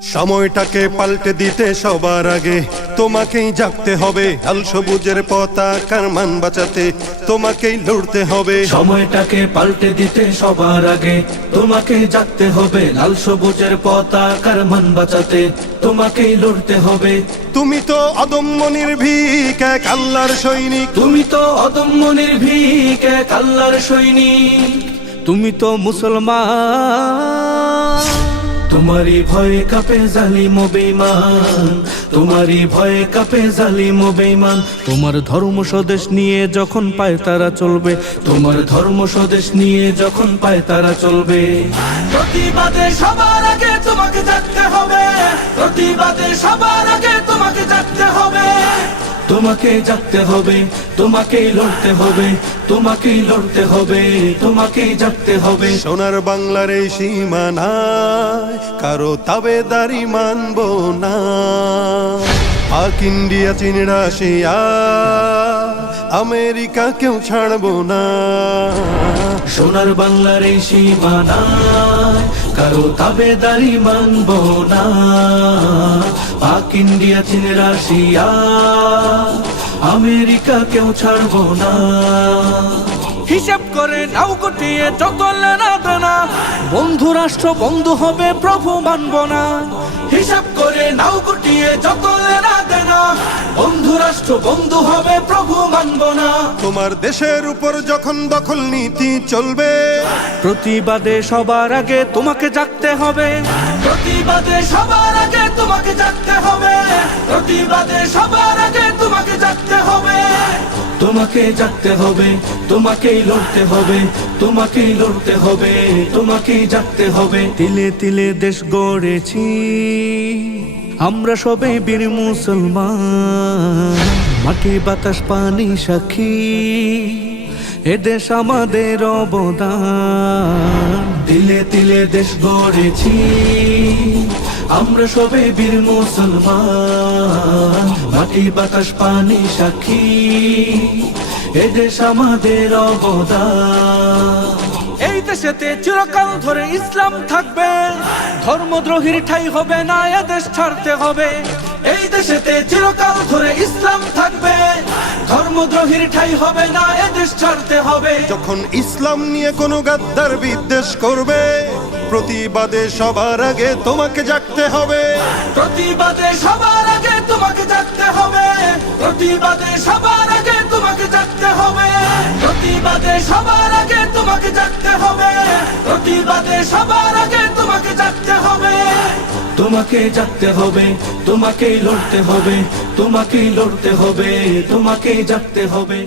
সময়টাকে পাল্টে দিতে সবার আগে তোমাকেই জাগতে হবে। লাল সবুজের পতাকার মান বাঁচাতে তোমাকেই লড়তে হবে। সময়টাকে পাল্টে দিতে সবার আগে তোমাকেই জাগতে হবে। লাল সবুজের পতাকার মান বাঁচাতে তোমাকেই লড়তে হবে। তুমি তো অদম্য নির্ভীক এক আল্লাহর সৈনিক। তুমি তো অদম্য নির্ভীক এক আল্লাহর সৈনিক। তুমি তো মুসলমান। তোমারই ভয়ে কাঁপে জালিম ও বেঈমান। তোমারই ভয়ে কাঁপে জালিম ও বেঈমান। তোমার ধর্ম স্বদেশ নিয়ে যখন পায় তারা চলবে। তোমার ধর্ম স্বদেশ নিয়ে যখন পায় তারা চলবে। প্রতিবাদে সবার আগে তোমাকে জাগতে হবে। প্রতিবাদে সবার আগে তোমাকে জাগতে হবে। তোমাকে জাগতে হবে, তোমাকেই লড়তে হবে, তোমাকেই লড়তে হবে, তোমাকেই জাগতে হবে। সোনার বাংলার এই সীমানায় কারো তাবেদারি মানব না। পাক ইন্ডিয়া চীন রাশিয়া আমেরিকা কেউ ছাড়বো না। সোনার বাংলার এই সীমানায় কারো তাবেদারি মানব না। পাক ইন্ডিয়া চীন রাশিয়া আমেরিকা কেউ ছাড়বো না। হিসাব করে নাও গুটিয়ে যত লেনা দেনা, বন্ধু রাষ্ট্র বন্ধু হবে প্রভু মানব না। হিসাব করে নাও গুটিয়ে যত লেনা দেনা, বন্ধু রাষ্ট্র বন্ধু হবে প্রভু মানব না। তোমার দেশের উপর যখন দখল নীতি চলবে, প্রতিবাদে সবার আগে তোমাকে জাগতে হবে। প্রতিবাদে সবার আগে তোমাকে জাগতে হবে। প্রতিবাদে সবার আগে তোমাকে জাগতে হবে। তোমাকে জাগতে হবে, তোমাকেই লড়তে হবে, তোমাকেই লড়তে হবে, তোমাকেই জাগতে হবে। তিলে তিলে দেশ গড়েছি আমরা সবে বীর মুসলমান। মাটি বাতাস পানি সাক্ষী এদেশ আমাদের অবদান। তিলে তিলে দেশ গড়েছি আমরা সবে বীর মুসলমান। মাটি বাতাস পানি সাক্ষী এদেশ আমাদের অবদান। এই দেশেতে চিরকাল ধরে ইসলাম থাকবে। ধর্মদ্রোহীর ঠাঁই হবে না, এদেশ ছাড়তে হবে। এই দেশেতে চিরকাল ধরে ইসলাম থাকবে। ধর্মদ্রোহীর ঠাঁই হবে না, এদেশ ছাড়তে হবে। যখন ইসলাম নিয়ে কোনো গাদ্দার বিদ্বেষ করবে, প্রতিবাদে সবার আগে তোমাকে জাগতে হবে। প্রতিবাদে সবার আগে তোমাকে জাগতে হবে। প্রতিবাদে সবার আগে তোমাকে জাগতে হবে। প্রতিবাদে সবার আগে তোমাকে জাগতে হবে। প্রতিবাদে সবার আগে তোমাকে জাগতে হবে। তোমাকে জাগতে হবে, তোমাকেই লড়তে হবে, তোমাকেই লড়তে হবে, তোমাকেই জাগতে হবে।